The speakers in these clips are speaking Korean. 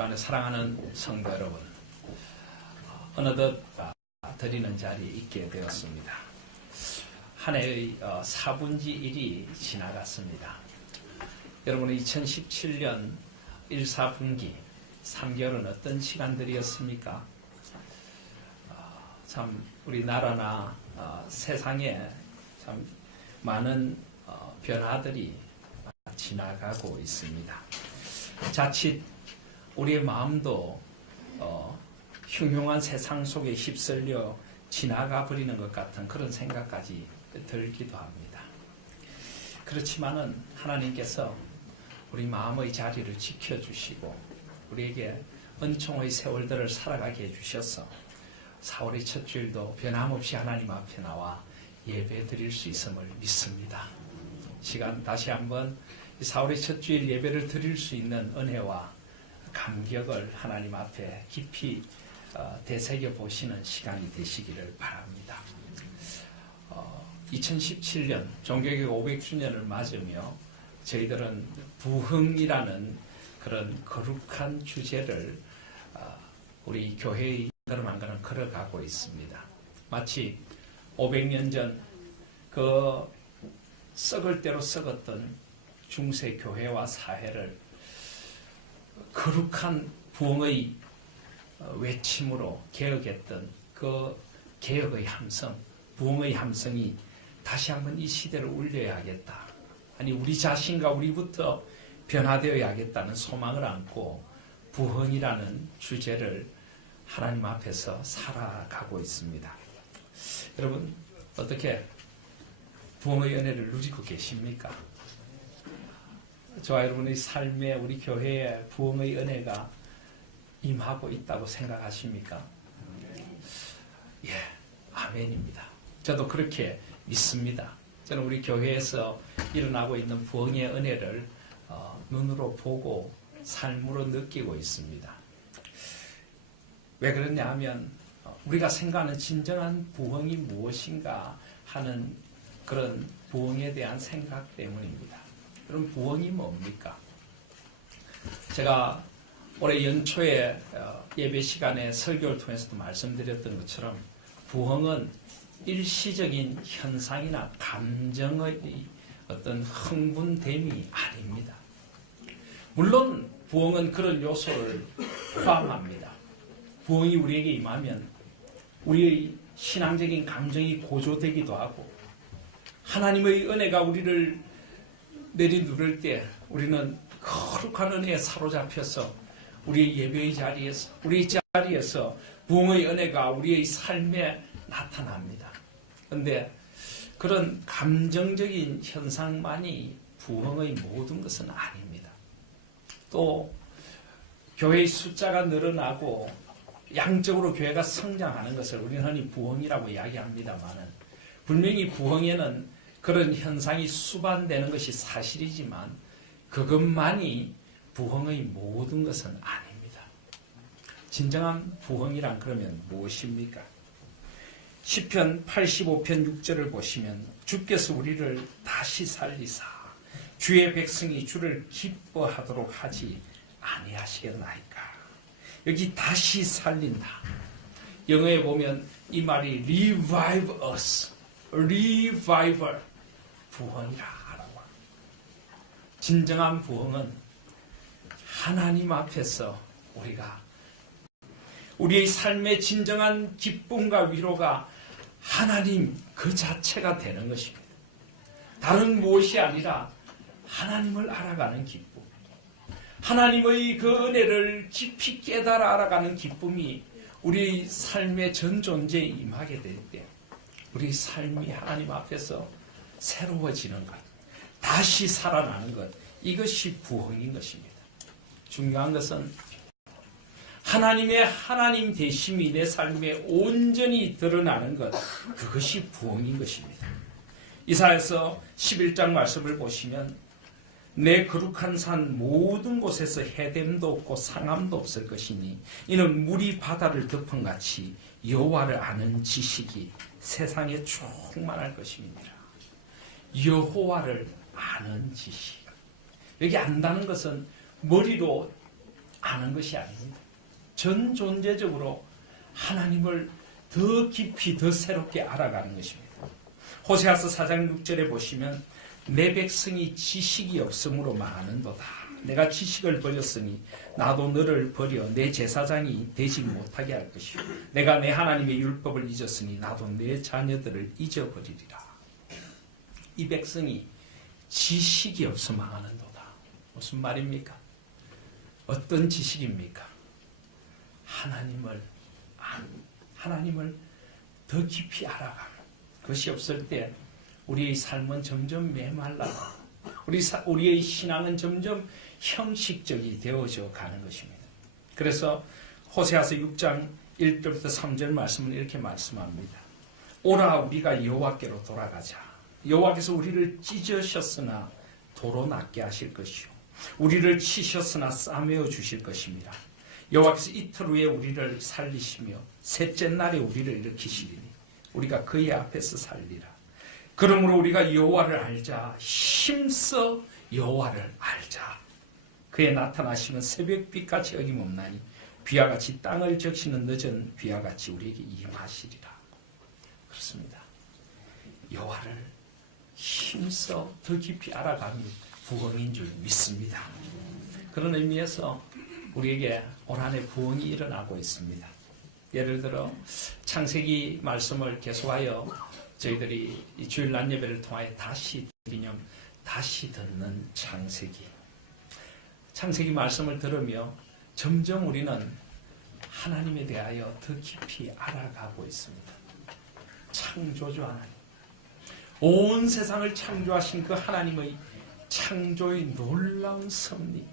주 안에 사랑하는 성도 여러분, 어느덧 드리는 자리에 있게 되었습니다. 한 해의 4분지 1이 지나갔습니다. 여러분, 2017년 1, 4분기 3개월은 어떤 시간들이었습니까? 참 우리나라나 세상에 참 많은 변화들이 지나가고 있습니다. 자칫 우리의 마음도 흉흉한 세상 속에 휩쓸려 지나가 버리는 것 같은 그런 생각까지 들기도 합니다. 그렇지만은 하나님께서 우리 마음의 자리를 지켜주시고 우리에게 은총의 세월들을 살아가게 해주셔서 4월의 첫 주일도 변함없이 하나님 앞에 나와 예배 드릴 수 있음을 믿습니다. 시간 다시 한번 4월의 첫 주일 예배를 드릴 수 있는 은혜와 감격을 하나님 앞에 깊이 되새겨 보시는 시간이 되시기를 바랍니다. 2017년 종교개혁 500주년을 맞으며 저희들은 부흥이라는 그런 거룩한 주제를 우리 교회의 걸음 한 걸음 걸어가고 있습니다. 마치 500년 전 그 썩을 대로 썩었던 중세 교회와 사회를 거룩한 부흥의 외침으로 개혁했던 그 개혁의 함성, 부흥의 함성이 다시 한번 이 시대를 울려야겠다. 아니, 우리 자신과 우리부터 변화되어야겠다는 소망을 안고 부흥이라는 주제를 하나님 앞에서 살아가고 있습니다. 여러분, 어떻게 부흥의 은혜를 누리고 계십니까? 저와 여러분의 삶에 우리 교회에 부흥의 은혜가 임하고 있다고 생각하십니까? 예, 아멘입니다. 저도 그렇게 믿습니다. 저는 우리 교회에서 일어나고 있는 부흥의 은혜를 눈으로 보고 삶으로 느끼고 있습니다. 왜 그러냐 하면 우리가 생각하는 진정한 부흥이 무엇인가 하는 그런 부흥에 대한 생각 때문입니다. 그럼 부흥이 뭡니까? 제가 올해 연초에 예배 시간에 설교를 통해서도 말씀드렸던 것처럼 부흥은 일시적인 현상이나 감정의 어떤 흥분됨이 아닙니다. 물론 부흥은 그런 요소를 포함합니다. 부흥이 우리에게 임하면 우리의 신앙적인 감정이 고조되기도 하고 하나님의 은혜가 우리를 내리누를 때 우리는 거룩한 은혜에 사로잡혀서 우리의 예배의 자리에서 우리의 자리에서 부흥의 은혜가 우리의 삶에 나타납니다. 그런데 그런 감정적인 현상만이 부흥의 모든 것은 아닙니다. 또 교회의 숫자가 늘어나고 양적으로 교회가 성장하는 것을 우리는 흔히 부흥이라고 이야기합니다만 분명히 부흥에는 그런 현상이 수반되는 것이 사실이지만 그것만이 부흥의 모든 것은 아닙니다. 진정한 부흥이란 그러면 무엇입니까? 시편 85편 6절을 보시면 주께서 우리를 다시 살리사 주의 백성이 주를 기뻐하도록 하지 아니하시겠나이까. 여기 다시 살린다. 영어에 보면 이 말이 revive us, revival, 부흥이라 하라고. 진정한 부흥은 하나님 앞에서 우리가 우리의 삶의 진정한 기쁨과 위로가 하나님 그 자체가 되는 것입니다. 다른 무엇이 아니라 하나님을 알아가는 기쁨, 하나님의 그 은혜를 깊이 깨달아 알아가는 기쁨이 우리 삶의 전 존재에 임하게 될 때 우리 삶이 하나님 앞에서 새로워지는 것, 다시 살아나는 것, 이것이 부흥인 것입니다. 중요한 것은 하나님의 하나님 되심이 내 삶에 온전히 드러나는 것, 그것이 부흥인 것입니다. 이사야서 11장 말씀을 보시면 내 거룩한 산 모든 곳에서 해됨도 없고 상함도 없을 것이니 이는 물이 바다를 덮은같이 여호와를 아는 지식이 세상에 충만할 것입니다. 여호와를 아는 지식. 여기 안다는 것은 머리로 아는 것이 아닙니다. 전 존재적으로 하나님을 더 깊이 더 새롭게 알아가는 것입니다. 호세아서 4장 6절에 보시면 내 백성이 지식이 없으므로 망하는도다. 내가 지식을 버렸으니 나도 너를 버려 내 제사장이 되지 못하게 할 것이요 내가 내 하나님의 율법을 잊었으니 나도 내 자녀들을 잊어버리리라. 이 백성이 지식이 없어 망하는도다. 무슨 말입니까? 어떤 지식입니까? 하나님을 더 깊이 알아가는 그것이 없을 때 우리의 삶은 점점 메말라가 우리의 신앙은 점점 형식적이 되어져 가는 것입니다. 그래서 호세아서 6장 1절부터 3절 말씀은 이렇게 말씀합니다. 오라 우리가 여호와께로 돌아가자. 여호와께서 우리를 찢으셨으나 도로 낫게 하실 것이요 우리를 치셨으나 싸매어 주실 것입니다. 여호와께서 이틀 후에 우리를 살리시며 셋째 날에 우리를 일으키시리니 우리가 그의 앞에서 살리라. 그러므로 우리가 여호와를 알자. 힘써 여호와를 알자. 그의 나타나시면 새벽빛같이 어김없나니 비와 같이 땅을 적시는 늦은 비와 같이 우리에게 임하시리라. 그렇습니다. 여호와를 힘써 더 깊이 알아가는 부흥인 줄 믿습니다. 그런 의미에서 우리에게 올 한 해 부흥이 일어나고 있습니다. 예를 들어 창세기 말씀을 계속하여 저희들이 이 주일 낮 예배를 통하여 다시 듣는 창세기 말씀을 들으며 점점 우리는 하나님에 대하여 더 깊이 알아가고 있습니다. 창조주 하나님, 온 세상을 창조하신 그 하나님의 창조의 놀라운 섭리,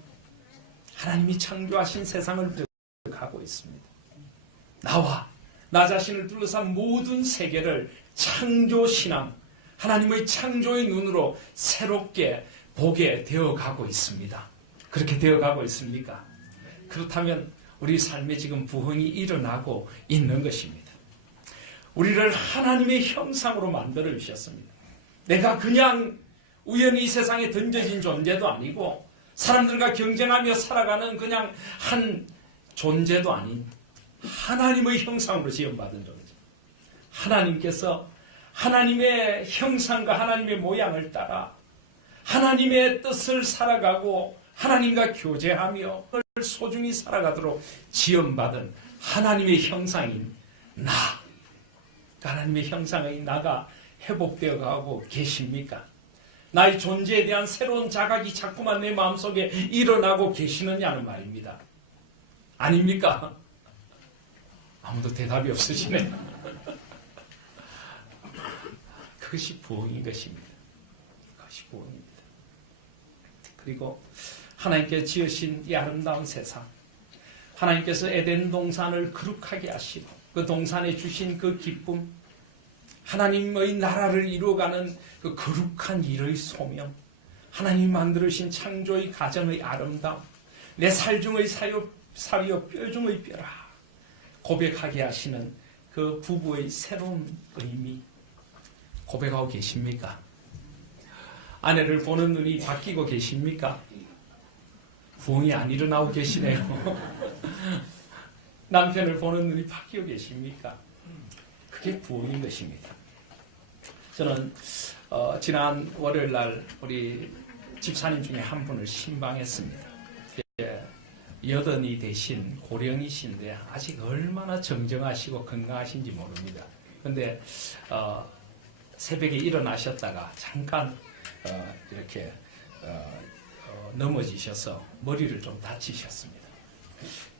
하나님이 창조하신 세상을 가고 있습니다. 나 자신을 둘러싼 모든 세계를 창조신앙, 하나님의 창조의 눈으로 새롭게 보게 되어가고 있습니다. 그렇게 되어가고 있습니까? 그렇다면 우리 삶에 지금 부흥이 일어나고 있는 것입니다. 우리를 하나님의 형상으로 만들어 주셨습니다. 내가 그냥 우연히 이 세상에 던져진 존재도 아니고 사람들과 경쟁하며 살아가는 그냥 한 존재도 아닌 하나님의 형상으로 지음받은 존재. 하나님께서 하나님의 형상과 하나님의 모양을 따라 하나님의 뜻을 살아가고 하나님과 교제하며 소중히 살아가도록 지음받은 하나님의 형상인 나. 하나님의 형상의 나가 회복되어 가고 계십니까? 나의 존재에 대한 새로운 자각이 자꾸만 내 마음속에 일어나고 계시느냐는 말입니다. 아닙니까? 아무도 대답이 없으시네. 그것이 부흥인 것입니다. 그것이 부흥입니다. 그리고 하나님께서 지으신 이 아름다운 세상, 하나님께서 에덴 동산을 거룩하게 하시고 그 동산에 주신 그 기쁨, 하나님의 나라를 이루어가는 그 거룩한 일의 소명, 하나님 만들으신 창조의 가정의 아름다움, 내 살중의 사위요 뼈중의 뼈라 고백하게 하시는 그 부부의 새로운 의미 고백하고 계십니까? 아내를 보는 눈이 바뀌고 계십니까? 부흥이 안 일어나고 계시네요. 남편을 보는 눈이 바뀌고 계십니까? 그게 부흥인 것입니다. 저는 지난 월요일 날 우리 집사님 중에 한 분을 신방했습니다. 여든이 되신 고령이신데 아직 얼마나 정정하시고 건강하신지 모릅니다. 그런데 새벽에 일어나셨다가 잠깐 이렇게 넘어지셔서 머리를 좀 다치셨습니다.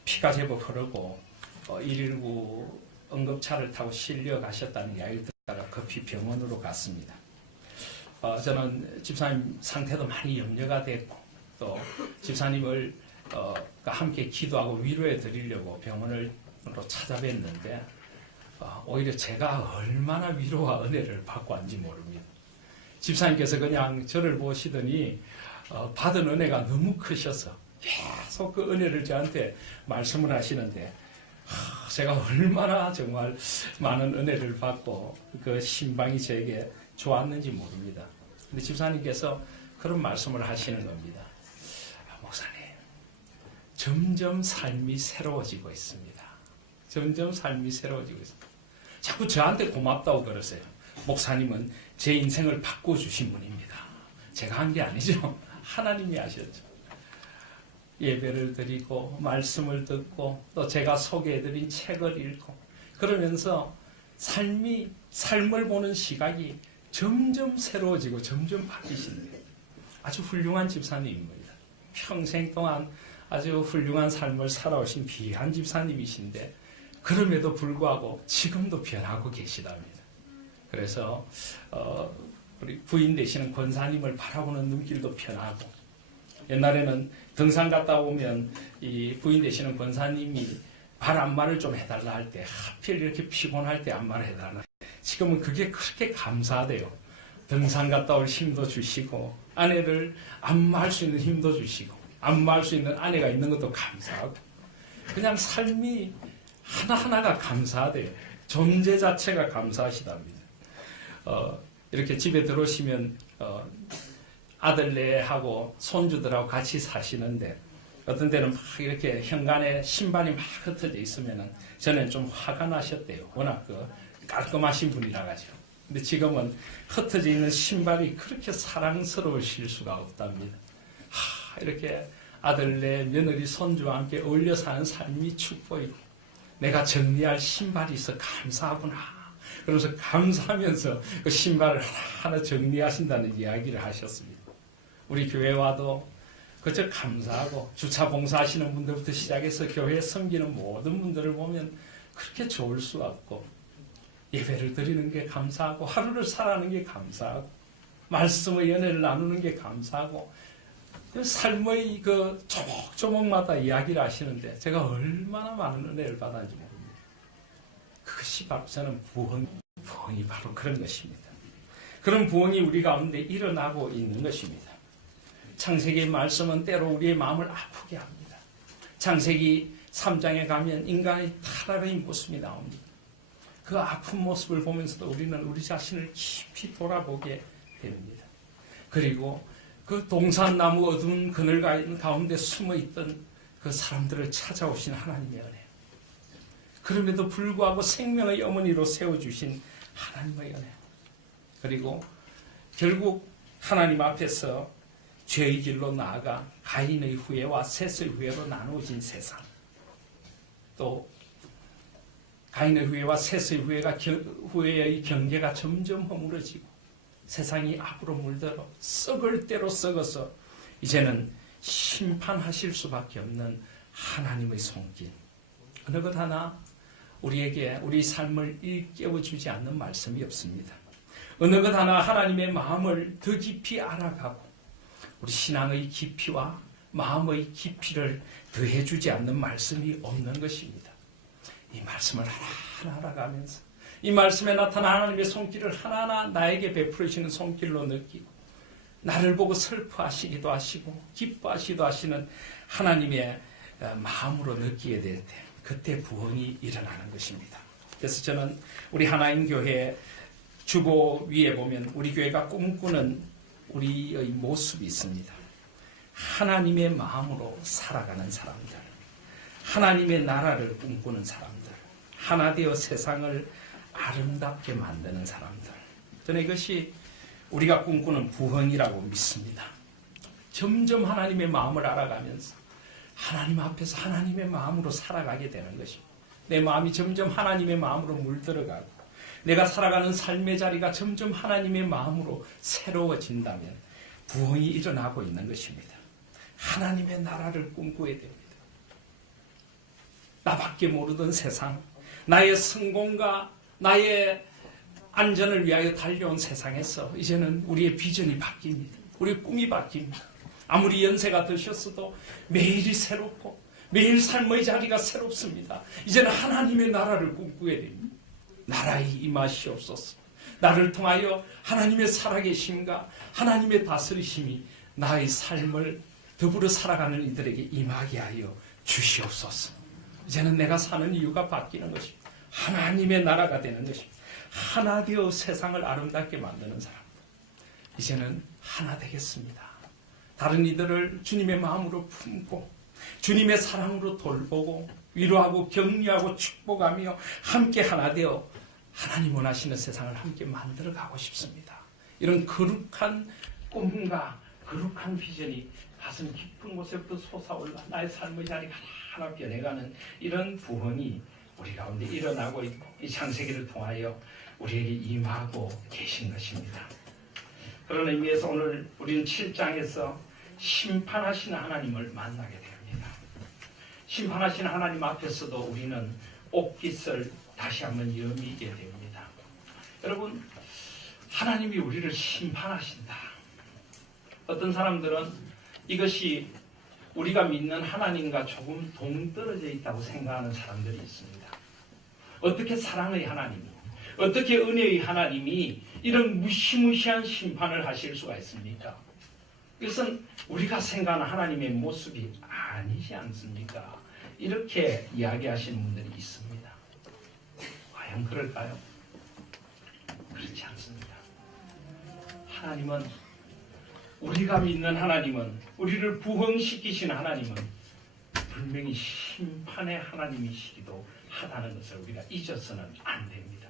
피가 제법 흐르고 119 응급차를 타고 실려 가셨다는 이야기를 듣다가 급히 병원으로 갔습니다. 저는 집사님 상태도 많이 염려가 됐고 또 집사님을 함께 기도하고 위로해 드리려고 병원으로 찾아뵀는데 오히려 제가 얼마나 위로와 은혜를 받고 왔는지 모릅니다. 집사님께서 그냥 저를 보시더니 받은 은혜가 너무 크셔서 계속 그 은혜를 저한테 말씀을 하시는데 제가 얼마나 정말 많은 은혜를 받고 그 신방이 저에게 좋았는지 모릅니다. 근데 집사님께서 그런 말씀을 하시는 겁니다. 목사님, 점점 삶이 새로워지고 있습니다. 점점 삶이 새로워지고 있습니다. 자꾸 저한테 고맙다고 그러세요. 목사님은 제 인생을 바꿔주신 분입니다. 제가 한 게 아니죠. 하나님이 하셨죠. 예배를 드리고 말씀을 듣고 또 제가 소개해드린 책을 읽고 그러면서 삶을 보는 시각이 점점 새로워지고 점점 바뀌신데 아주 훌륭한 집사님입니다. 평생 동안 아주 훌륭한 삶을 살아오신 귀한 집사님이신데 그럼에도 불구하고 지금도 변하고 계시답니다. 그래서 우리 부인 되시는 권사님을 바라보는 눈길도 변하고 옛날에는 등산 갔다 오면 이 부인 되시는 권사님이 발 안마를 좀 해달라 할 때 하필 이렇게 피곤할 때 안마를 해달라. 지금은 그게 그렇게 감사하대요. 등산 갔다 올 힘도 주시고 아내를 안마할 수 있는 힘도 주시고 안마할 수 있는 아내가 있는 것도 감사하고 그냥 삶이 하나하나가 감사하대요. 존재 자체가 감사하시답니다. 이렇게 집에 들어오시면 아들네하고 손주들하고 같이 사시는데 어떤 때는 막 이렇게 현관에 신발이 막 흩어져 있으면 저는 좀 화가 나셨대요. 워낙 깔끔하신 분이라 가지고. 근데 지금은 흩어져 있는 신발이 그렇게 사랑스러우실 수가 없답니다. 이렇게 아들네 며느리 손주와 함께 어울려 사는 삶이 축복이고 내가 정리할 신발이 있어 감사하구나. 그러면서 감사하면서 그 신발을 하나하나 정리하신다는 이야기를 하셨습니다. 우리 교회 와도 그저 감사하고 주차 봉사하시는 분들부터 시작해서 교회에 섬기는 모든 분들을 보면 그렇게 좋을 수가 없고 예배를 드리는 게 감사하고 하루를 살아가는 게 감사하고 말씀의 연애를 나누는 게 감사하고 삶의 그 조목조목마다 이야기를 하시는데 제가 얼마나 많은 은혜를 받았는지 모릅니다. 그것이 바로 저는 부흥이 바로 그런 것입니다. 그런 부흥이 우리 가운데 일어나고 있는 것입니다. 창세기의 말씀은 때로 우리의 마음을 아프게 합니다. 창세기 3장에 가면 인간의 타락의 모습이 나옵니다. 그 아픈 모습을 보면서도 우리는 우리 자신을 깊이 돌아보게 됩니다. 그리고 그 동산나무 어두운 그늘 가운데 숨어있던 그 사람들을 찾아오신 하나님의 은혜. 그럼에도 불구하고 생명의 어머니로 세워주신 하나님의 은혜. 그리고 결국 하나님 앞에서 죄의 길로 나아가 가인의 후예와 셋의 후예로 나누어진 세상. 또 가인의 후예와 셋의 후예의 경계가 점점 허물어지고 세상이 앞으로 물들어 썩을 대로 썩어서 이제는 심판하실 수밖에 없는 하나님의 손길. 어느 것 하나 우리에게 우리 삶을 일깨워주지 않는 말씀이 없습니다. 어느 것 하나 하나님의 마음을 더 깊이 알아가고 우리 신앙의 깊이와 마음의 깊이를 더해주지 않는 말씀이 없는 것입니다. 이 말씀을 하나하나 알아가면서 이 말씀에 나타난 하나님의 손길을 하나하나 나에게 베풀으시는 손길로 느끼고 나를 보고 슬퍼하시기도 하시고 기뻐하시기도 하시는 하나님의 마음으로 느끼게 될 때 그때 부흥이 일어나는 것입니다. 그래서 저는 우리 하나님 교회 주보 위에 보면 우리 교회가 꿈꾸는 우리의 모습이 있습니다. 하나님의 마음으로 살아가는 사람들, 하나님의 나라를 꿈꾸는 사람들, 하나 되어 세상을 아름답게 만드는 사람들. 저는 이것이 우리가 꿈꾸는 부흥이라고 믿습니다. 점점 하나님의 마음을 알아가면서 하나님 앞에서 하나님의 마음으로 살아가게 되는 것입니다. 내 마음이 점점 하나님의 마음으로 물들어가고 내가 살아가는 삶의 자리가 점점 하나님의 마음으로 새로워진다면 부흥이 일어나고 있는 것입니다. 하나님의 나라를 꿈꾸어야 됩니다. 나밖에 모르던 세상, 나의 성공과 나의 안전을 위하여 달려온 세상에서 이제는 우리의 비전이 바뀝니다. 우리의 꿈이 바뀝니다. 아무리 연세가 드셨어도 매일이 새롭고 매일 삶의 자리가 새롭습니다. 이제는 하나님의 나라를 꿈꾸게 됩니다. 나라의 임하시옵소서. 나를 통하여 하나님의 살아계심과 하나님의 다스리심이 나의 삶을 더불어 살아가는 이들에게 임하게 하여 주시옵소서. 이제는 내가 사는 이유가 바뀌는 것입니다. 하나님의 나라가 되는 것입니다. 하나 되어 세상을 아름답게 만드는 사람. 이제는 하나 되겠습니다. 다른 이들을 주님의 마음으로 품고 주님의 사랑으로 돌보고 위로하고 격려하고 축복하며 함께 하나 되어 하나님 원하시는 세상을 함께 만들어가고 싶습니다. 이런 거룩한 꿈과 거룩한 비전이 가슴 깊은 곳에부터 솟아올라 나의 삶의 자리가 하나 변해가는 이런 부흥이 우리 가운데 일어나고 있고 이 창세기를 통하여 우리에게 임하고 계신 것입니다. 그런 의미에서 오늘 우리는 7장에서 심판하시는 하나님을 만나게 됩니다. 심판하시는 하나님 앞에서도 우리는 옷깃을 다시 한번 여미게 됩니다. 여러분, 하나님이 우리를 심판하신다. 어떤 사람들은 이것이 우리가 믿는 하나님과 조금 동떨어져 있다고 생각하는 사람들이 있습니다. 어떻게 사랑의 하나님이, 어떻게 은혜의 하나님이 이런 무시무시한 심판을 하실 수가 있습니까? 이것은 우리가 생각하는 하나님의 모습이 아니지 않습니까? 이렇게 이야기하시는 분들이 있습니다. 과연 그럴까요? 그렇지 않습니다. 하나님은, 우리가 믿는 하나님은, 우리를 부흥시키신 하나님은 분명히 심판의 하나님이시기도 하다는 것을 우리가 잊어서는 안 됩니다.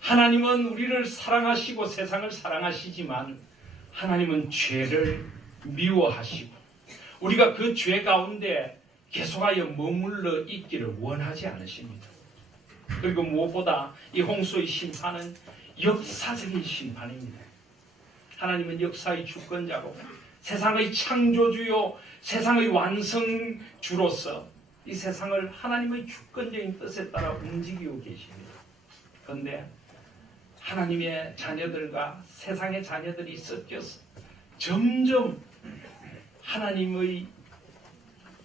하나님은 우리를 사랑하시고 세상을 사랑하시지만 하나님은 죄를 미워하시고 우리가 그 죄 가운데 계속하여 머물러 있기를 원하지 않으십니다. 그리고 무엇보다 이 홍수의 심판은 역사적인 심판입니다. 하나님은 역사의 주권자로 세상의 창조주요 세상의 완성주로서 이 세상을 하나님의 주권적인 뜻에 따라 움직이고 계십니다. 그런데 하나님의 자녀들과 세상의 자녀들이 섞여서 점점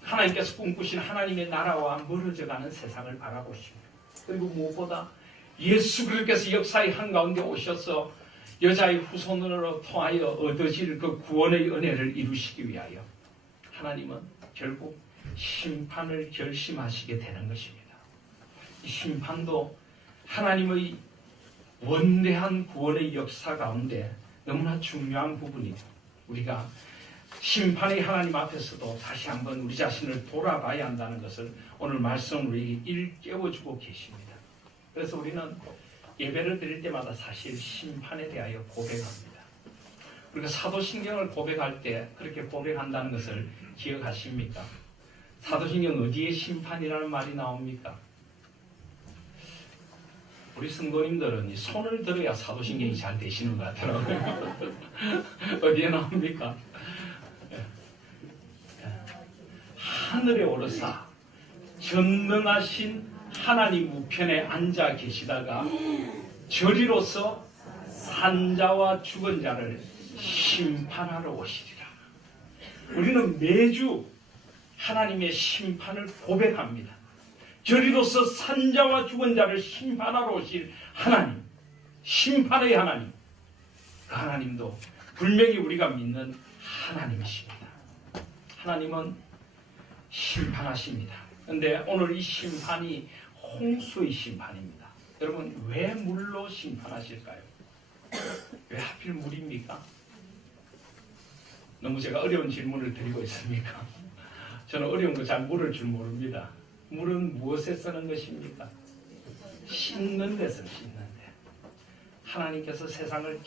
하나님께서 꿈꾸신 하나님의 나라와 멀어져가는 세상을 바라보십니다. 그리고 무엇보다 예수 그리스도께서 역사의 한가운데 오셔서 여자의 후손으로 통하여 얻어질 그 구원의 은혜를 이루시기 위하여 하나님은 결국 심판을 결심하시게 되는 것입니다. 이 심판도 하나님의 원대한 구원의 역사 가운데 너무나 중요한 부분이고 우리가 심판의 하나님 앞에서도 다시 한번 우리 자신을 돌아봐야 한다는 것을 오늘 말씀으로 일깨워주고 계십니다. 그래서 우리는 예배를 드릴 때마다 사실 심판에 대하여 고백합니다. 우리가 사도신경을 고백할 때 그렇게 고백한다는 것을 기억하십니까? 사도신경 어디에 심판이라는 말이 나옵니까? 우리 성도님들은 손을 들어야 사도신경이 잘 되시는 것 같더라고요. 어디에 나옵니까? 하늘에 오르사 전능하신 하나님 우편에 앉아 계시다가 저리로서 산자와 죽은 자를 심판하러 오시리라. 우리는 매주 하나님의 심판을 고백합니다. 저리로서 산자와 죽은 자를 심판하러 오실 하나님, 심판의 하나님, 그 하나님도 분명히 우리가 믿는 하나님이십니다. 하나님은 심판하십니다. 그런데 오늘 이 심판이 홍수의 심판입니다. 여러분, 왜 물로 심판하실까요? 왜 하필 물입니까? 너무 제가 어려운 질문을 드리고 있습니까? 저는 어려운 거 잘 물을 줄 모릅니다. 물은 무엇에 쓰는 것입니까? 씻는 데서 씻는데 하나님께서 세상을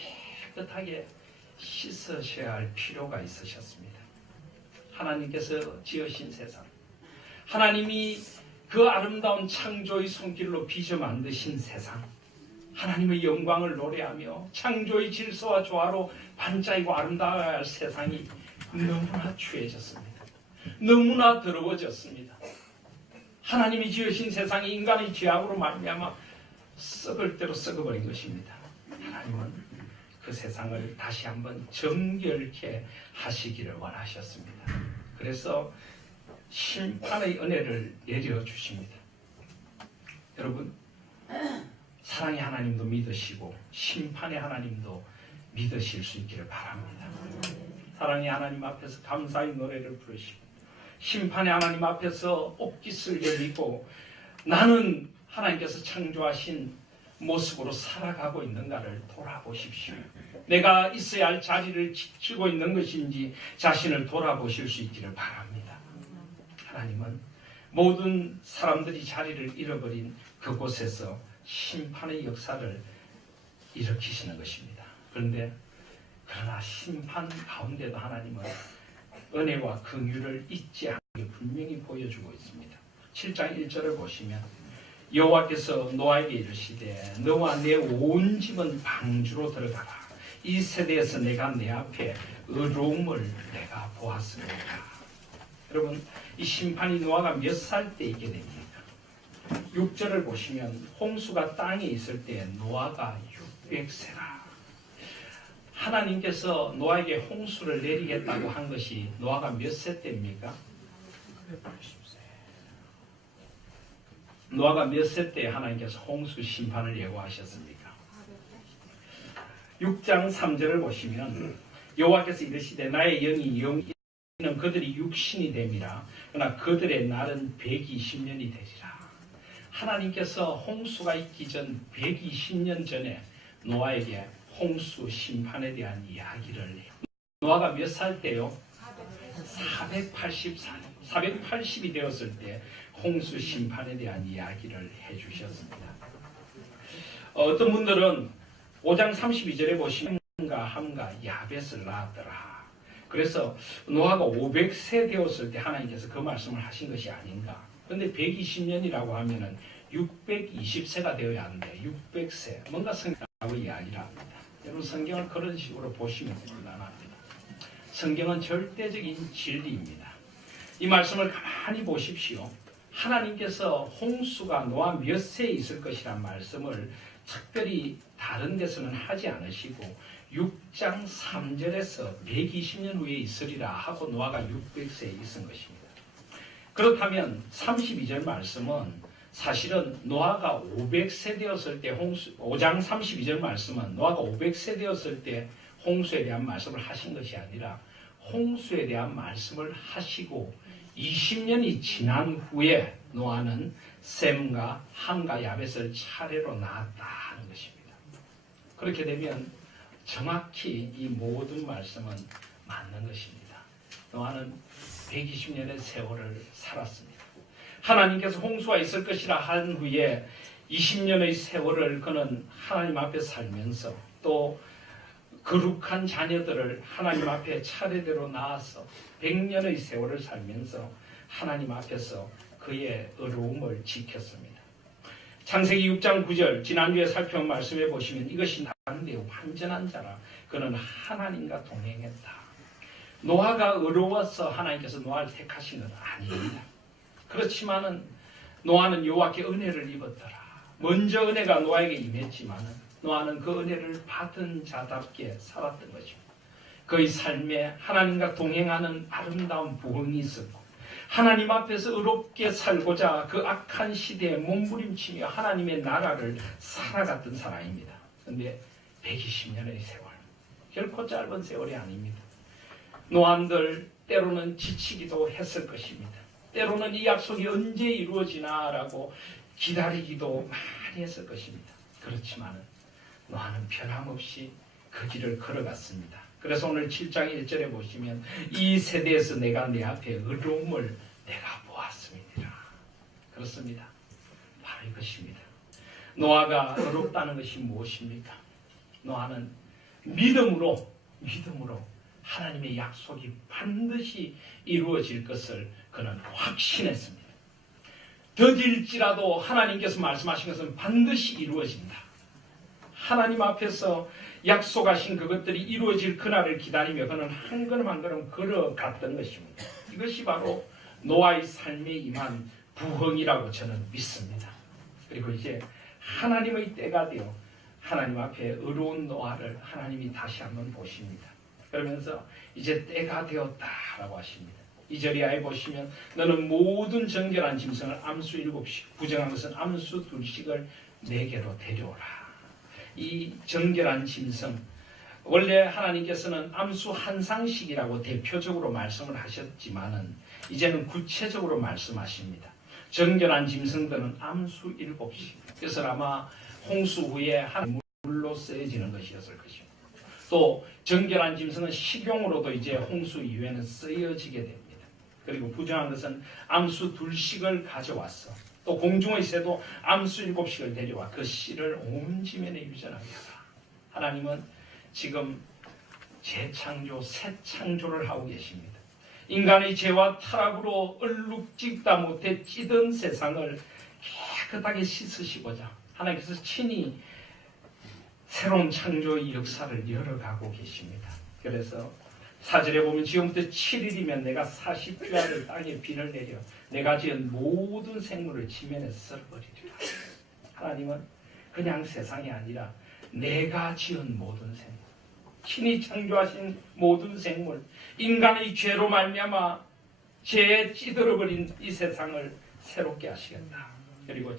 깨끗하게 씻으셔야 할 필요가 있으셨습니다. 하나님께서 지으신 세상, 하나님이 그 아름다운 창조의 손길로 빚어 만드신 세상, 하나님의 영광을 노래하며 창조의 질서와 조화로 반짝이고 아름다워야 할 세상이 너무나 추해졌습니다. 너무나 더러워졌습니다. 하나님이 지으신 세상이 인간의 죄악으로 말미암아 썩을 대로 썩어버린 것입니다. 하나님은 그 세상을 다시 한번 정결케 하시기를 원하셨습니다. 그래서 심판의 은혜를 내려주십니다. 여러분, 사랑의 하나님도 믿으시고 심판의 하나님도 믿으실 수 있기를 바랍니다. 사랑의 하나님 앞에서 감사의 노래를 부르시고 심판의 하나님 앞에서 옷깃을 여미고 나는 하나님께서 창조하신 모습으로 살아가고 있는가를 돌아보십시오. 내가 있어야 할 자리를 지키고 있는 것인지 자신을 돌아보실 수 있기를 바랍니다. 하나님은 모든 사람들이 자리를 잃어버린 그곳에서 심판의 역사를 일으키시는 것입니다. 그러나 심판 가운데도 하나님은 은혜와 긍휼을 잊지 않게 분명히 보여주고 있습니다. 7장 1절을 보시면 여호와께서 노아에게 이르시되 너와 내 온 집은 방주로 들어가라. 이 세대에서 내가 내 앞에 의로움을 내가 보았습니다. 여러분, 이 심판이 노아가 몇 살 때 있게 됩니까? 6절을 보시면 홍수가 땅에 있을 때 노아가 600세라. 하나님께서 노아에게 홍수를 내리겠다고 한 것이 노아가 몇 세 때입니까? 980세. 노아가 몇 세 때 하나님께서 홍수 심판을 예고하셨습니까? 6장 3절을 보시면 여호와께서 이르시되 나의 영이 그들이 육신이 됨이라. 그러나 그들의 날은 120년이 되리라. 하나님께서 홍수가 있기 전 120년 전에 노아에게 홍수 심판에 대한 이야기를 해요. 노아가 몇 살 때요? 480살. 480이 되었을 때 홍수 심판에 대한 이야기를 해주셨습니다. 어떤 분들은 5장 32절에 보시면 함과 야벳을 낳았더라. 그래서 노아가 500세 되었을 때 하나님께서 그 말씀을 하신 것이 아닌가. 그런데 120년이라고 하면은 620세가 되어야 하는데 600세 뭔가 성경하고 이야기를 합니다. 여러분, 성경을 그런 식으로 보시면 곤란합니다. 성경은 절대적인 진리입니다. 이 말씀을 가만히 보십시오. 하나님께서 홍수가 노아 몇 세에 있을 것이란 말씀을 특별히 다른 데서는 하지 않으시고 6장 3절에서 120년 후에 있으리라 하고 노아가 600세에 있은 것입니다. 그렇다면 32절 말씀은 사실은 노아가 500세 되었을 때 5장 32절 말씀은 노아가 500세 되었을 때 홍수에 대한 말씀을 하신 것이 아니라 홍수에 대한 말씀을 하시고 20년이 지난 후에 노아는 셈과 함과 야벳을 차례로 낳았다 하는 것입니다. 그렇게 되면 정확히 이 모든 말씀은 맞는 것입니다. 노아는 120년의 세월을 살았습니다. 하나님께서 홍수가 있을 것이라 한 후에 20년의 세월을 그는 하나님 앞에 살면서 또 거룩한 자녀들을 하나님 앞에 차례대로 낳아서 100년의 세월을 살면서 하나님 앞에서 그의 의로움을 지켰습니다. 창세기 6장 9절 지난주에 살펴본 말씀에 보시면 이것이 나인데 완전한 자라 그는 하나님과 동행했다. 노아가 의로워서 하나님께서 노아를 택하신 건 아닙니다. 그렇지만은 노아는 여호와께 은혜를 입었더라. 먼저 은혜가 노아에게 임했지만은 노아는 그 은혜를 받은 자답게 살았던 것입니다. 그의 삶에 하나님과 동행하는 아름다운 부흥이 있었고 하나님 앞에서 의롭게 살고자 그 악한 시대에 몸부림치며 하나님의 나라를 살아갔던 사람입니다. 그런데 120년의 세월, 결코 짧은 세월이 아닙니다. 노안들 때로는 지치기도 했을 것입니다. 때로는 이 약속이 언제 이루어지나라고 기다리기도 많이 했을 것입니다. 그렇지만 노아는 변함없이 그 길을 걸어갔습니다. 그래서 오늘 7장 1절에 보시면 이 세대에서 내가 내 앞에 의로움을 내가 보았습니다. 그렇습니다. 바로 이것입니다. 노아가 의롭다는 것이 무엇입니까? 노아는 믿음으로 하나님의 약속이 반드시 이루어질 것을 그는 확신했습니다. 더딜지라도 하나님께서 말씀하신 것은 반드시 이루어진다. 하나님 앞에서 약속하신 그것들이 이루어질 그날을 기다리며 그는 한 걸음 한 걸음 걸어갔던 것입니다. 이것이 바로 노아의 삶에 임한 부흥이라고 저는 믿습니다. 그리고 이제 하나님의 때가 되어 하나님 앞에 의로운 노아를 하나님이 다시 한번 보십니다. 그러면서 이제 때가 되었다라고 하십니다. 2절에 아예 보시면 너는 모든 정결한 짐승을 암수 7씩 부정한 것은 암수 2씩을 내게로 데려오라. 이 정결한 짐승, 원래 하나님께서는 암수 한 상씩이라고 대표적으로 말씀을 하셨지만은 이제는 구체적으로 말씀하십니다. 정결한 짐승들은 암수 7씩. 그래서 아마 홍수 후에 한 물로 쓰여지는 것이었을 것입니다. 또 정결한 짐승은 식용으로도 이제 홍수 이후에는 쓰여지게 됩니다. 그리고 부정한 것은 암수 2씩을 가져왔어. 또 공중의 새도 암수 7씩을 데려와 그 씨를 온 지면에 유전하게 하라. 하나님은 지금 재창조, 새 창조를 하고 계십니다. 인간의 죄와 타락으로 얼룩짓다 못해 찌든 세상을 깨끗하게 씻으시고자 하나님께서 친히 새로운 창조의 역사를 열어가고 계십니다. 그래서 4절에 보면 지금부터 7일이면 내가 40주야를 땅에 비를 내려 내가 지은 모든 생물을 지면에 썰어버리리라. 하나님은 그냥 세상이 아니라 내가 지은 모든 생물, 친히 창조하신 모든 생물, 인간의 죄로 말미암아 죄에 찌들어버린 이 세상을 새롭게 하시겠다. 그리고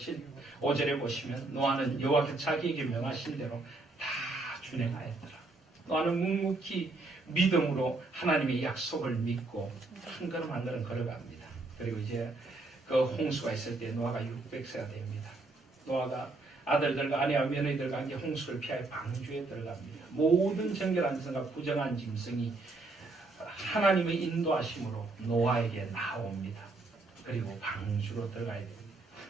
5절에 보시면 노아는 여호와께서 자기에게 명하신 대로 다 준행하였더라. 노아는 묵묵히 믿음으로 하나님의 약속을 믿고 한 걸음 한 걸음 걸어갑니다. 그리고 이제 그 홍수가 있을 때 노아가 600세가 됩니다. 노아가 아들들과 아내와 며느리들과 함께 홍수를 피하여 방주에 들어갑니다. 모든 정결한 짐승과 부정한 짐승이 하나님의 인도하심으로 노아에게 나옵니다. 그리고 방주로 들어가야 됩니다.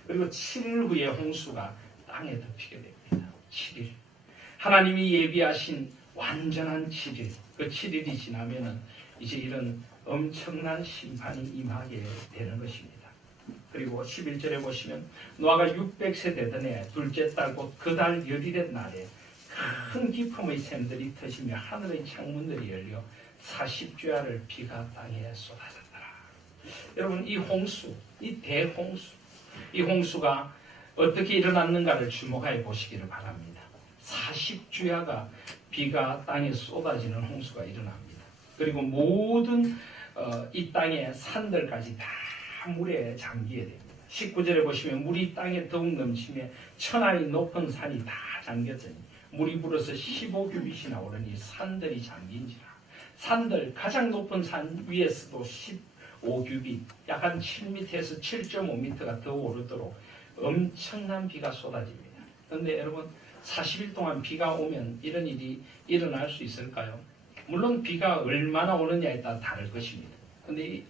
그리고 7일 후에 홍수가 땅에 덮이게 됩니다. 7일. 하나님이 예비하신 완전한 7일. 그 7일이 지나면은 이제 이런 엄청난 심판이 임하게 되는 것입니다. 그리고 11절에 보시면 노아가 600세 되던 해 둘째 달 곧 그 달 열일의 날에 큰 기품의 샘들이 터지며 하늘의 창문들이 열려 40주야를 비가 땅에 쏟아졌더라. 여러분 이 홍수, 이 대홍수, 이 홍수가 어떻게 일어났는가를 주목하여 보시기를 바랍니다. 40주야가 비가 땅에 쏟아지는 홍수가 일어납니다. 그리고 모든 이 땅의 산들까지 다 물에 잠기게 됩니다. 19절에 보시면 물이 땅에 더욱 넘치며 천하의 높은 산이 다 잠겼더니 물이 불어서 15규빗이나 오르니 산들이 잠긴지라. 산들 가장 높은 산 위에서도 15규빗 약 한 7m에서 7.5m가 더 오르도록 엄청난 비가 쏟아집니다. 그런데 여러분 40일 동안 비가 오면 이런 일이 일어날 수 있을까요? 물론 비가 얼마나 오느냐에 따라 다를 것입니다. 그런데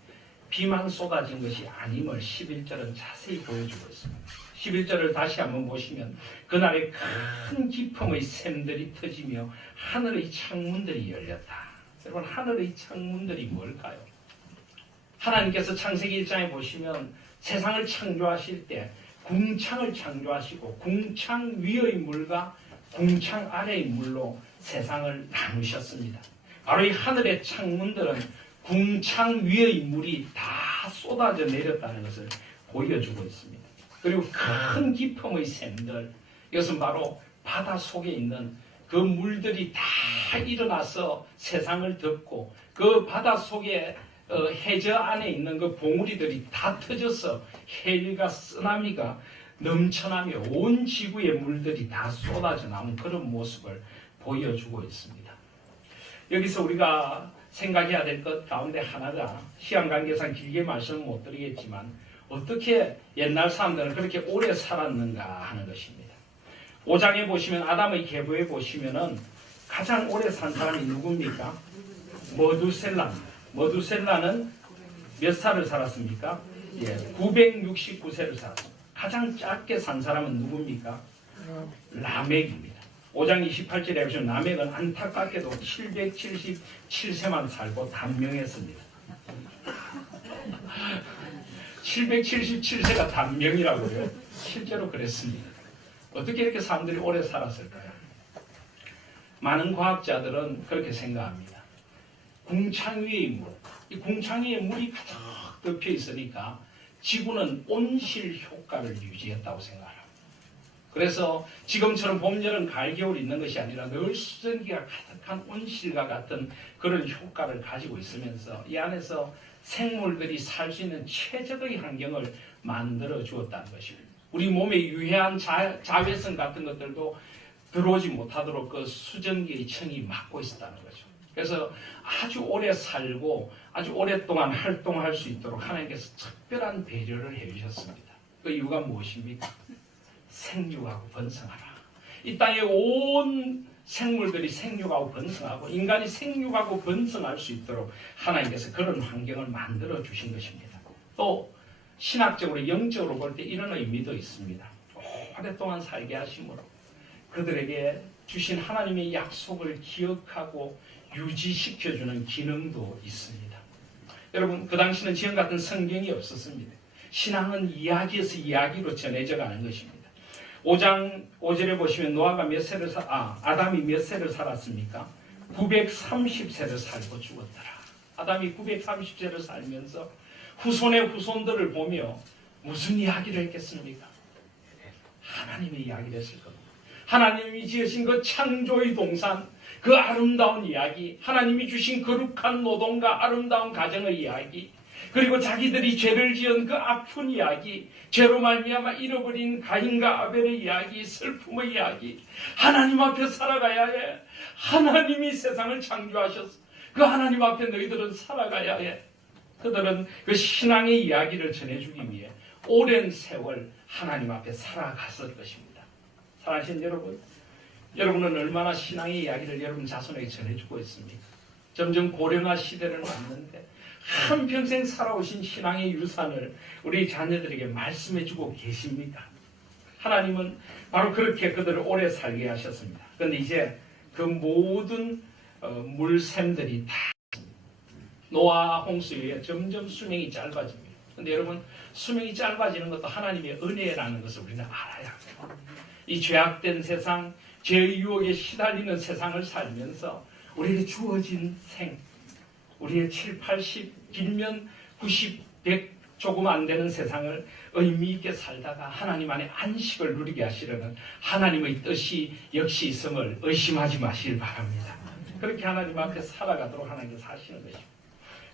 비만 쏟아진 것이 아님을 11절은 자세히 보여주고 있습니다. 11절을 다시 한번 보시면 그날에 큰 기품의 샘들이 터지며 하늘의 창문들이 열렸다. 여러분 하늘의 창문들이 뭘까요? 하나님께서 창세기 1장에 보시면 세상을 창조하실 때 궁창을 창조하시고 궁창 위의 물과 궁창 아래의 물로 세상을 나누셨습니다. 바로 이 하늘의 창문들은 궁창 위의 물이 다 쏟아져 내렸다는 것을 보여주고 있습니다. 그리고 큰 기품의 샘들, 이것은 바로 바다 속에 있는 그 물들이 다 일어나서 세상을 덮고 그 바다 속에 해저 안에 있는 그 봉우리들이 다 터져서 해일과 쓰나미가 넘쳐나며 온 지구의 물들이 다 쏟아져 나온 그런 모습을 보여주고 있습니다. 여기서 우리가 생각해야 될 것 가운데 하나가 시간 관계상 길게 말씀은 못 드리겠지만 어떻게 옛날 사람들은 그렇게 오래 살았는가 하는 것입니다. 5장에 보시면 아담의 계보에 보시면은 가장 오래 산 사람이 누굽니까? 머두셀라입니다. 머두셀라는 몇 살을 살았습니까? 969세를 살았습니다. 가장 짧게 산 사람은 누굽니까? 라멕입니다. 5장 28절에 보시면 라멕은 안타깝게도 777세만 살고 단명했습니다. 777세가 단명이라고요? 실제로 그랬습니다. 어떻게 이렇게 사람들이 오래 살았을까요? 많은 과학자들은 그렇게 생각합니다. 궁창 위의 물, 이 궁창 위에 물이 가득 덮여 있으니까 지구는 온실 효과를 유지했다고 생각합니다. 그래서 지금처럼 봄, 여름, 가을, 겨울 있는 것이 아니라 늘 수증기가 가득한 온실과 같은 그런 효과를 가지고 있으면서 이 안에서 생물들이 살 수 있는 최적의 환경을 만들어 주었다는 것입니다. 우리 몸에 유해한 자외선 같은 것들도 들어오지 못하도록 그 수증기의 청이 막고 있었다는 거죠. 그래서 아주 오래 살고 아주 오랫동안 활동할 수 있도록 하나님께서 특별한 배려를 해주셨습니다. 그 이유가 무엇입니까? 생육하고 번성하라. 이 땅의 온 생물들이 생육하고 번성하고 인간이 생육하고 번성할 수 있도록 하나님께서 그런 환경을 만들어 주신 것입니다. 또 신학적으로 영적으로 볼 때 이런 의미도 있습니다. 오랫동안 살게 하심으로 그들에게 주신 하나님의 약속을 기억하고 유지시켜주는 기능도 있습니다. 여러분, 그 당시는 지금 같은 성경이 없었습니다. 신앙은 이야기에서 이야기로 전해져 가는 것입니다. 5장 5절에 보시면 노아가 아담이 몇 세를 살았습니까? 930세를 살고 죽었더라. 아담이 930세를 살면서 후손의 후손들을 보며 무슨 이야기를 했겠습니까? 하나님의 이야기를 했을 겁니다. 하나님이 지으신 그 창조의 동산, 그 아름다운 이야기, 하나님이 주신 거룩한 노동과 아름다운 가정의 이야기, 그리고 자기들이 죄를 지은 그 아픈 이야기, 죄로 말미암아 잃어버린 가인과 아벨의 이야기, 슬픔의 이야기, 하나님 앞에 살아가야 해. 하나님이 세상을 창조하셨어. 그 하나님 앞에 너희들은 살아가야 해. 그들은 그 신앙의 이야기를 전해주기 위해 오랜 세월 하나님 앞에 살아갔을 것입니다. 사랑하신 여러분, 여러분은 얼마나 신앙의 이야기를 여러분 자손에게 전해주고 있습니까? 점점 고령화 시대를 왔는데 한평생 살아오신 신앙의 유산을 우리 자녀들에게 말씀해주고 계십니까? 하나님은 바로 그렇게 그들을 오래 살게 하셨습니다. 그런데 이제 그 모든 물샘들이 다 노아 홍수에 의해 점점 수명이 짧아집니다. 그런데 여러분, 수명이 짧아지는 것도 하나님의 은혜라는 것을 우리는 알아야 합니다. 이 죄악된 세상, 죄의 유혹에 시달리는 세상을 살면서 우리에게 주어진 생, 우리의 7, 80, 길면 90, 100 조금 안 되는 세상을 의미 있게 살다가 하나님 안에 안식을 누리게 하시려는 하나님의 뜻이 역시 있음을 의심하지 마시길 바랍니다. 그렇게 하나님 앞에 살아가도록 하나님께서 하시는 것입니다.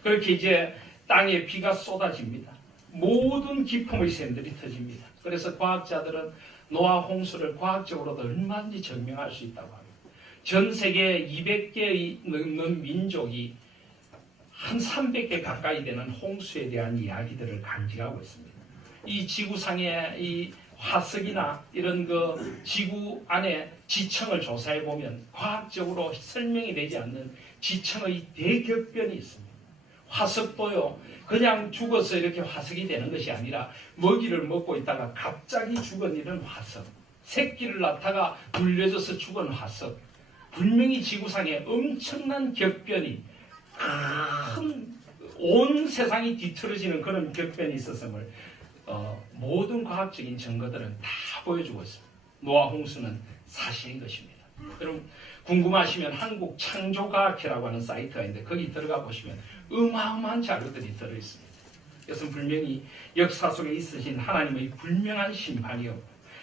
그렇게 이제 땅에 비가 쏟아집니다. 모든 기품의 샘들이 터집니다. 그래서 과학자들은 노아 홍수를 과학적으로도 얼마든지 증명할 수 있다고 합니다. 전 세계 200개 넘는 민족이 한 300개 가까이 되는 홍수에 대한 이야기들을 간직하고 있습니다. 이 지구상의 이 화석이나 이런 그 지구 안에 지층을 조사해 보면 과학적으로 설명이 되지 않는 지층의 대격변이 있습니다. 화석도요, 그냥 죽어서 이렇게 화석이 되는 것이 아니라 먹이를 먹고 있다가 갑자기 죽은 이런 화석, 새끼를 낳다가 물려져서 죽은 화석, 분명히 지구상에 엄청난 격변이 온 세상이 뒤틀어지는 그런 격변이 있었음을 모든 과학적인 증거들은 다 보여주고 있습니다. 노아 홍수는 사실인 것입니다. 여러분 궁금하시면 한국 창조과학회라고 하는 사이트가 있는데 거기 들어가 보시면 어마어마한 자료들이 들어있습니다. 이것은 분명히 역사 속에 있으신 하나님의 분명한 심판이요,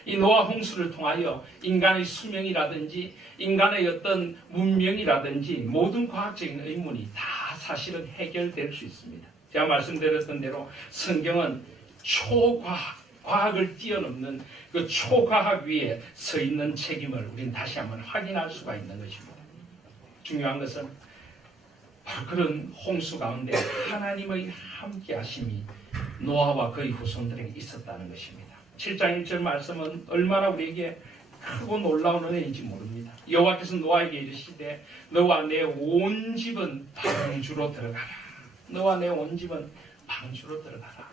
이 노아 홍수를 통하여 인간의 수명이라든지 인간의 어떤 문명이라든지 모든 과학적인 의문이 다 사실은 해결될 수 있습니다. 제가 말씀드렸던 대로 성경은 초과학, 과학을 뛰어넘는 그 초과학 위에 서 있는 책임을 우리는 다시 한번 확인할 수가 있는 것입니다. 중요한 것은 바로 그런 홍수 가운데 하나님의 함께하심이 노아와 그의 후손들에게 있었다는 것입니다. 7장 1절 말씀은 얼마나 우리에게 크고 놀라운 은혜인지 모릅니다. 여호와께서 노아에게 이르시되 너와 내 온 집은 방주로 들어가라. 너와 내 온 집은 방주로 들어가라.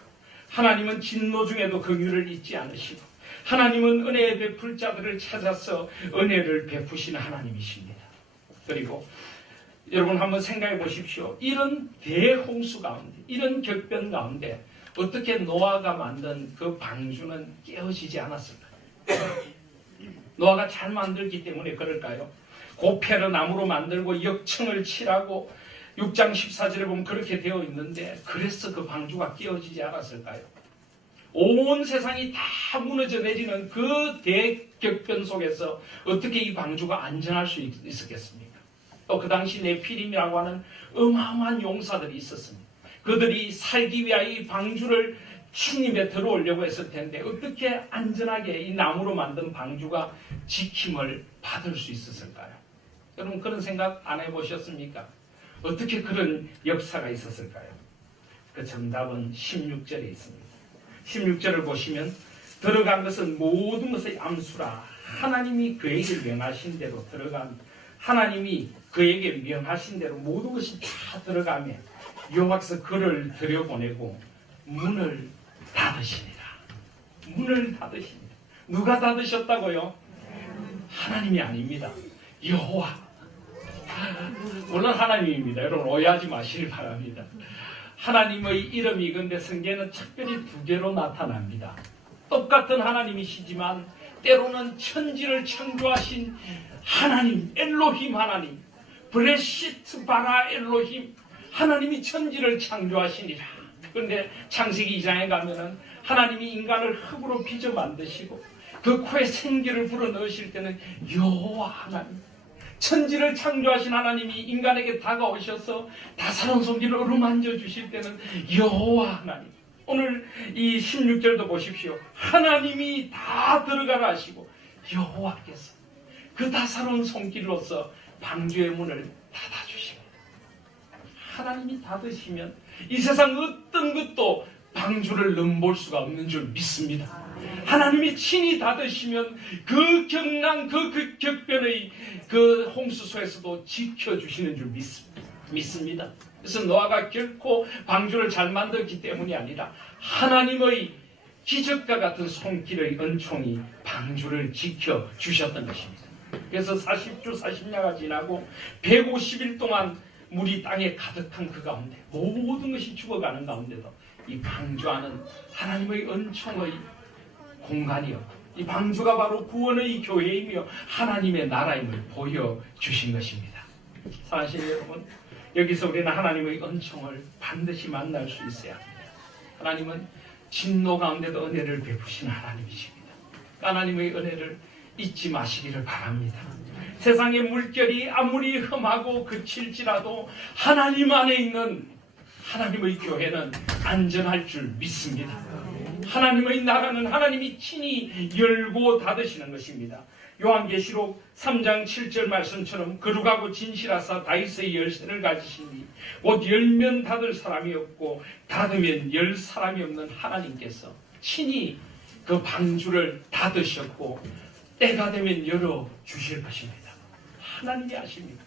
하나님은 진노 중에도 긍휼을 잊지 않으시고 하나님은 은혜의 베풀 자들을 찾아서 은혜를 베푸시는 하나님이십니다. 그리고 여러분 한번 생각해 보십시오. 이런 대홍수 가운데, 이런 격변 가운데 어떻게 노아가 만든 그 방주는 깨어지지 않았을까요? 노아가 잘 만들기 때문에 그럴까요? 고패를 나무로 만들고 역청을 칠하고 6장 14절에 보면 그렇게 되어 있는데 그래서 그 방주가 깨어지지 않았을까요? 온 세상이 다 무너져 내리는 그 대격변 속에서 어떻게 이 방주가 안전할 수 있었겠습니까? 또 그 당시 네피림이라고 하는 어마어마한 용사들이 있었습니다. 그들이 살기 위하여 이 방주를 충림에 들어오려고 했을 텐데 어떻게 안전하게 이 나무로 만든 방주가 지킴을 받을 수 있었을까요? 여러분 그런 생각 안 해보셨습니까? 어떻게 그런 역사가 있었을까요? 그 정답은 16절에 있습니다. 16절을 보시면 들어간 것은 모든 것의 암수라 하나님이 그에게 명하신 대로 들어간 하나님이 그에게 명하신 대로 모든 것이 다 들어가며 여호와께서 그를 들여보내고 문을 닫으시니라. 문을 닫으십니다. 누가 닫으셨다고요? 하나님이 아닙니다. 여호와. 물론 하나님입니다. 여러분 오해하지 마시길 바랍니다. 하나님의 이름이 근데 성경에는 특별히 두 개로 나타납니다. 똑같은 하나님이시지만 때로는 천지를 창조하신 하나님, 엘로힘 하나님, 브레시트 바라 엘로힘, 하나님이 천지를 창조하시니라. 그런데 창세기 2장에 가면은 하나님이 인간을 흙으로 빚어 만드시고 그 코에 생기를 불어넣으실 때는 여호와 하나님, 천지를 창조하신 하나님이 인간에게 다가오셔서 다사로운 손길을 어루만져 주실 때는 여호와 하나님. 오늘 이 16절도 보십시오. 하나님이 다 들어가라 하시고 여호와께서 그 다사로운 손길로서 방주의 문을 닫아주십니다. 하나님이 닫으시면 이 세상 어떤 것도 방주를 넘볼 수가 없는 줄 믿습니다. 하나님이 친히 닫으시면 그 경랑, 그 격변의 그 홍수소에서도 지켜주시는 줄 믿습니다. 그래서 노아가 결코 방주를 잘 만들기 때문이 아니라 하나님의 기적과 같은 손길의 은총이 방주를 지켜주셨던 것입니다. 그래서 40주 40야가 지나고 150일 동안 물이 땅에 가득한 그 가운데 모든 것이 죽어가는 가운데도 이 방주하는 하나님의 은총의 공간이었고 이 방주가 바로 구원의 교회이며 하나님의 나라임을 보여주신 것입니다. 사실 여러분, 여기서 우리는 하나님의 은총을 반드시 만날 수 있어야 합니다. 하나님은 진노 가운데도 은혜를 베푸신 하나님이십니다. 하나님의 은혜를 잊지 마시기를 바랍니다. 세상의 물결이 아무리 험하고 그칠지라도 하나님 안에 있는 하나님의 교회는 안전할 줄 믿습니다. 하나님의 나라는 하나님이 친히 열고 닫으시는 것입니다. 요한계시록 3장 7절 말씀처럼 거룩하고 진실하사 다윗의 열쇠를 가지시니 곧 열면 닫을 사람이 없고 닫으면 열 사람이 없는 하나님께서 친히 그 방주를 닫으셨고 때가 되면 열어주실 것입니다. 하나님이 아십니다.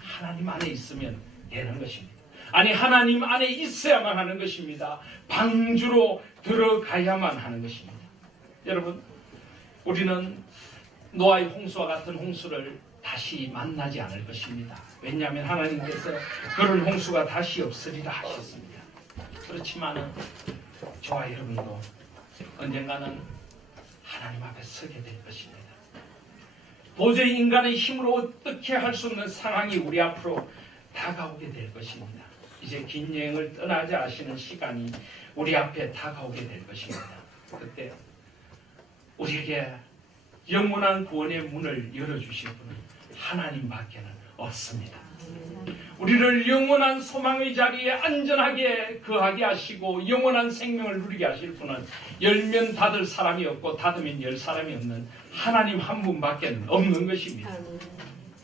하나님 안에 있으면 되는 것입니다. 아니, 하나님 안에 있어야만 하는 것입니다. 방주로 들어가야만 하는 것입니다. 여러분, 우리는 노아의 홍수와 같은 홍수를 다시 만나지 않을 것입니다. 왜냐하면 하나님께서 그런 홍수가 다시 없으리라 하셨습니다. 그렇지만 저와 여러분도 언젠가는 하나님 앞에 서게 될 것입니다. 도저히 인간의 힘으로 어떻게 할 수 없는 상황이 우리 앞으로 다가오게 될 것입니다. 이제 긴 여행을 떠나자 하시는 시간이 우리 앞에 다가오게 될 것입니다. 그때 우리에게 영원한 구원의 문을 열어주실 분은 하나님밖에는 없습니다. 우리를 영원한 소망의 자리에 안전하게 거하게 하시고 영원한 생명을 누리게 하실 분은 열면 닫을 사람이 없고 닫으면 열 사람이 없는 하나님 한 분밖에 없는 것입니다.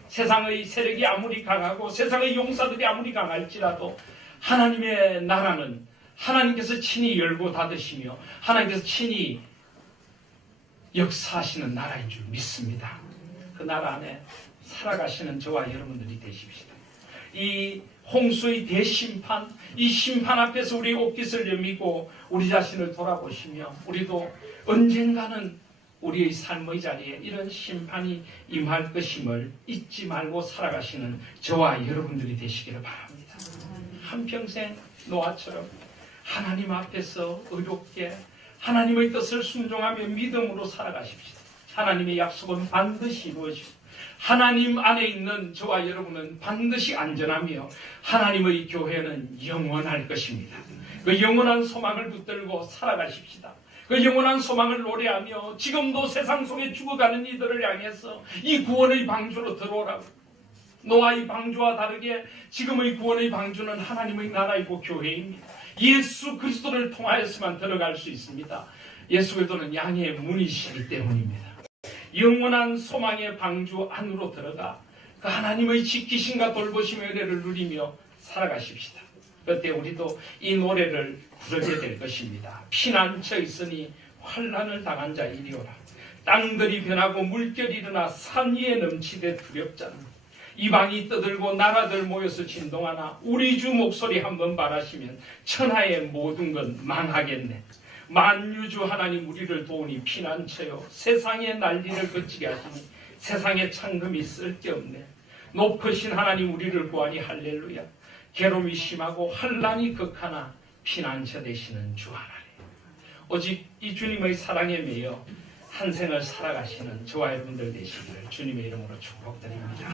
세상의 세력이 아무리 강하고 세상의 용사들이 아무리 강할지라도 하나님의 나라는 하나님께서 친히 열고 닫으시며 하나님께서 친히 역사하시는 나라인 줄 믿습니다. 그 나라 안에 살아가시는 저와 여러분들이 되십시다. 이 홍수의 대심판, 이 심판 앞에서 우리 옷깃을 여미고 우리 자신을 돌아보시며 우리도 언젠가는 우리의 삶의 자리에 이런 심판이 임할 것임을 잊지 말고 살아가시는 저와 여러분들이 되시기를 바랍니다. 한평생 노아처럼 하나님 앞에서 의롭게 하나님의 뜻을 순종하며 믿음으로 살아가십시다. 하나님의 약속은 반드시 이루어지고 하나님 안에 있는 저와 여러분은 반드시 안전하며 하나님의 교회는 영원할 것입니다. 그 영원한 소망을 붙들고 살아가십시다. 그 영원한 소망을 노래하며 지금도 세상 속에 죽어가는 이들을 향해서 이 구원의 방주로 들어오라고. 노아의 방주와 다르게 지금의 구원의 방주는 하나님의 나라이고 교회입니다. 예수 그리스도를 통하여서만 들어갈 수 있습니다. 예수 그리스도는 양의 문이시기 때문입니다. 영원한 소망의 방주 안으로 들어가 그 하나님의 지키심과 돌보심의 은혜를 누리며 살아가십시다. 그때 우리도 이 노래를 부르게 될 것입니다. 피난처 있으니 환난을 당한 자 이리오라. 땅들이 변하고 물결이 일어나 산 위에 넘치되 두렵잖아. 이방이 떠들고 나라들 모여서 진동하나 우리 주 목소리 한번 바라시면 천하의 모든 건 망하겠네. 만유주 하나님 우리를 도우니 피난처요 세상의 난리를 그치게 하시니 세상의 창금이 쓸데없네. 높으신 하나님 우리를 구하니 할렐루야. 괴로움이 심하고 환난이 극하나 피난처 되시는 주 하나님, 오직 이 주님의 사랑에 매여 한 생을 살아가시는 저와 여러분들 되시기를 주님의 이름으로 축복드립니다.